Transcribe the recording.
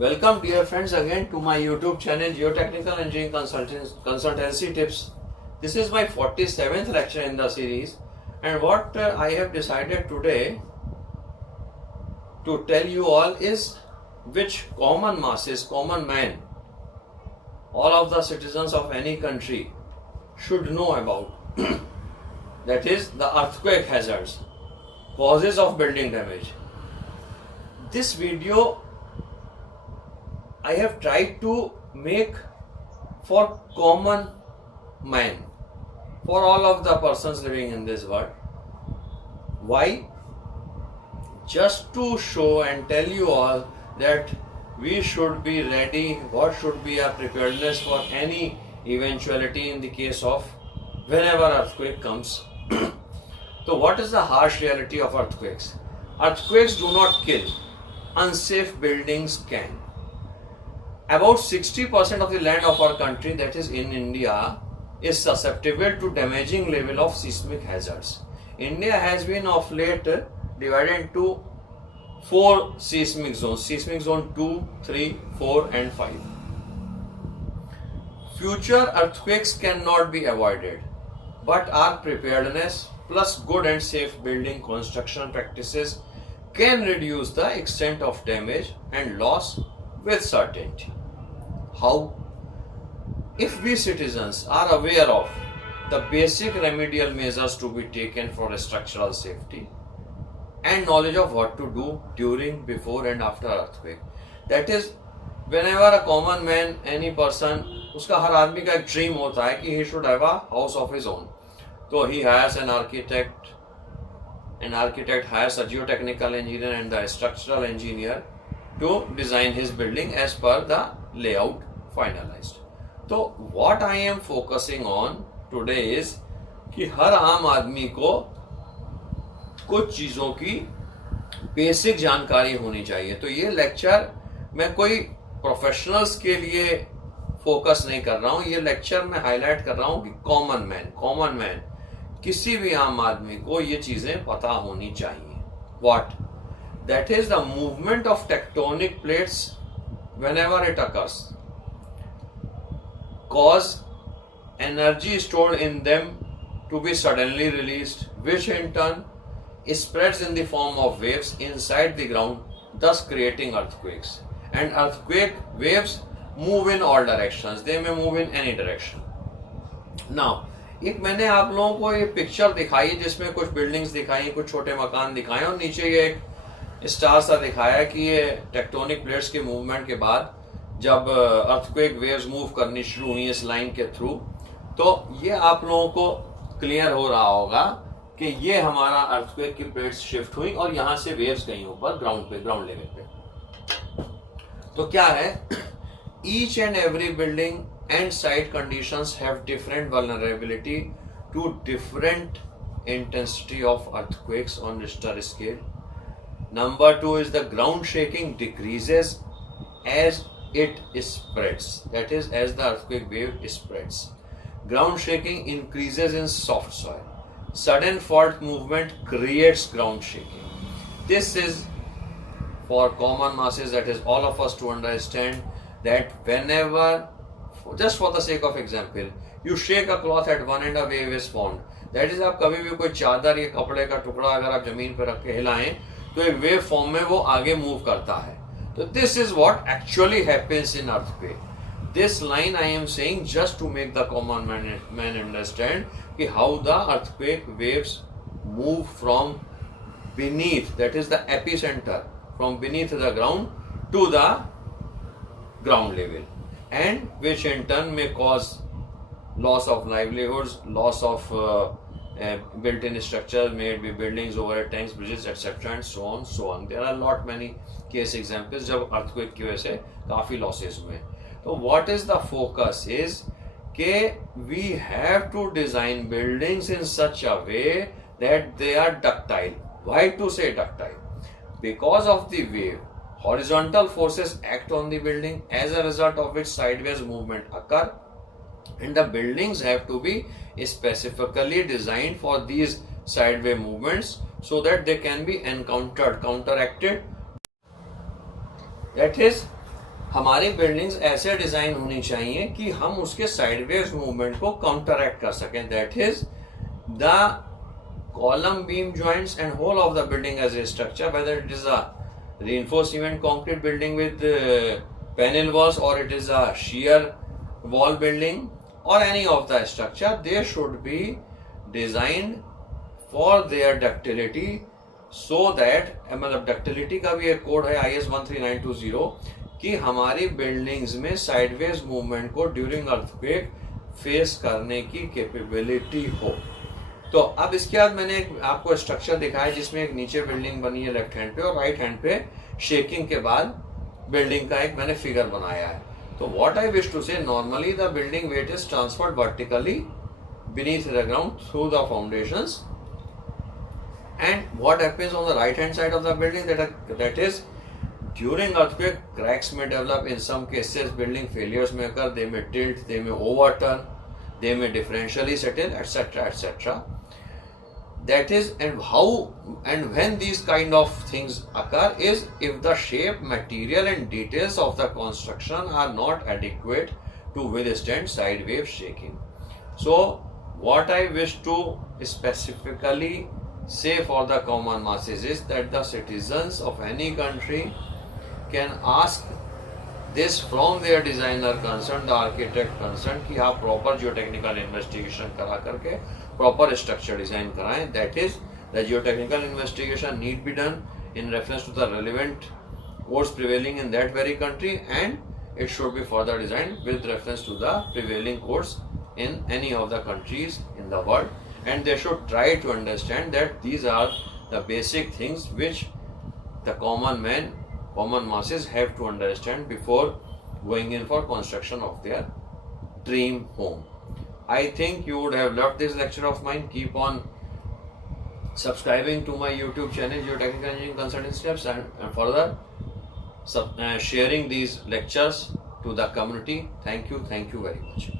Welcome dear friends again to my YouTube channel Geotechnical Engineering Consultancy Tips. This is my 47th lecture in the series, and what I have decided today to tell you all is which common masses, common man, all of the citizens of any country should know about. That is the earthquake hazards, causes of building damage. This video I have tried to make for common man, for all of the persons living in this world. Why? Just to show and tell you all that we should be ready, what should be our preparedness for any eventuality in the case of whenever earthquake comes. So what is the harsh reality of earthquakes? Earthquakes do not kill, unsafe buildings can. About 60% of the land of our country, that is in India, is susceptible to damaging level of seismic hazards. India has been of late divided into 4 seismic zones: seismic zone 2, 3, 4 and 5. Future earthquakes cannot be avoided, but our preparedness plus good and safe building construction practices can reduce the extent of damage and loss with certainty. How? If we citizens are aware of the basic remedial measures to be taken for structural safety and knowledge of what to do during, before and after earthquake, that is whenever a common man, any person, उसका हर आदमी का एक dream होता है कि he should have a house of his own. So he hires an architect hires a geotechnical engineer and the structural engineer to design his building as per the layout finalized. So what I am focusing on today is कि हर आम आदमी को कुछ चीज़ों की basic जानकारी होनी चाहिए. तो ये लेक्चर मैं कोई प्रोफेशनल्स के लिए फोकस नहीं कर रहा हूँ. ये लेक्चर मैं हाईलाइट कर रहा हूँ कि कॉमन मैन किसी भी आम आदमी को ये चीजें पता होनी चाहिए. What? That is the movement of tectonic plates whenever it occurs cause energy stored in them to be suddenly released, which in turn spreads in the form of waves inside the ground, thus creating earthquakes. And earthquake waves move in all directions. They may move in any direction. Now, एक मैंने आप लोगों को ये picture दिखाई जिसमें कुछ buildings दिखाई, कुछ छोटे मकान दिखाए और नीचे ये एक स्टार सा दिखाया कि ये टेक्टोनिक प्लेट्स के मूवमेंट के बाद जब अर्थक्वेक वेव्स मूव करनी शुरू हुई इस लाइन के थ्रू, तो ये आप लोगों को क्लियर हो रहा होगा कि ये हमारा अर्थक्वेक की प्लेट्स शिफ्ट हुई और यहाँ से वेव्स गई ऊपर ग्राउंड लेवल पे. तो क्या है, each and every building and site conditions have different vulnerability to different intensity of earthquakes on Richter scale. Number 2 is the ground shaking decreases as it spreads, that is as the earthquake wave spreads. Ground shaking increases in soft soil. Sudden fault movement creates ground shaking. This is for common masses, that is all of us to understand that whenever, just for the sake of example, you shake a cloth at one end, a wave is formed. That is, आप कभी भी कोई चादर या कपड़े का टुकड़ा अगर आप जमीन पर रख के हिलाएं तो एक वेव फॉर्म में वो आगे मूव करता है. तो this is what actually happens in earthquake. This line I am saying just to make the common man understand कि how the earthquake waves move from beneath, that is the epicenter, from beneath the ground to the ground level, and which in turn may cause loss of livelihoods, loss of built-in structures, may it be buildings, overhead tanks, bridges, etc. and so on. There are many case examples जब earthquake की वजह से काफी losses हुए. तो what is the focus is कि we have to design buildings in such a way that they are ductile. Why to say ductile? Because of the wave, horizontal forces act on the building, as a result of which sideways movement occur, and the buildings have to be specifically designed for these sideways movements so that they can be counteracted. That is, हमारी buildings ऐसे design होनी चाहिए कि हम उसके sideways movement को counteract कर सकें. That is the column beam joints and whole of the building as a structure, whether it is a reinforced cement concrete building with panel walls or it is a shear wall building or any of the structure, they should be designed for their ductility, so that मतलब ductility का भी एक code है IS 13920 कि हमारी buildings में sideways movement को during earthquake face करने की कैपेबिलिटी हो. तो अब इसके बाद मैंने आपको स्ट्रक्चर दिखाया जिसमें एक नीचे बिल्डिंग बनी है लेफ्ट हैंड पे और राइट हैंड पे शेकिंग के बाद बिल्डिंग का एक मैंने फिगर बनाया है. तो what I wish to say, normally the building weight is transferred vertically beneath the ground through the foundations, and what happens on the right hand side of the building, that is during earthquake cracks may develop. In some cases building failures may occur, they may tilt, they may overturn, they may differentially settle, etc, etc. That is, and how and when these kind of things occur is if the shape, material and details of the construction are not adequate to withstand side wave shaking. So what I wish to specifically say for the common masses is that the citizens of any country can ask this from their designer concerned, the architect concerned, कि आप proper geotechnical investigation करा करके proper structure design कराएं. That is, the geotechnical investigation need be done in reference to the relevant codes prevailing in that very country, and it should be further designed with reference to the prevailing codes in any of the countries in the world, and they should try to understand that these are the basic things which the common masses have to understand before going in for construction of their dream home. I think you would have loved this lecture of mine. Keep on subscribing to my YouTube channel Geotechnical Engineering Consultancy, and further sharing these lectures to the community. Thank you very much.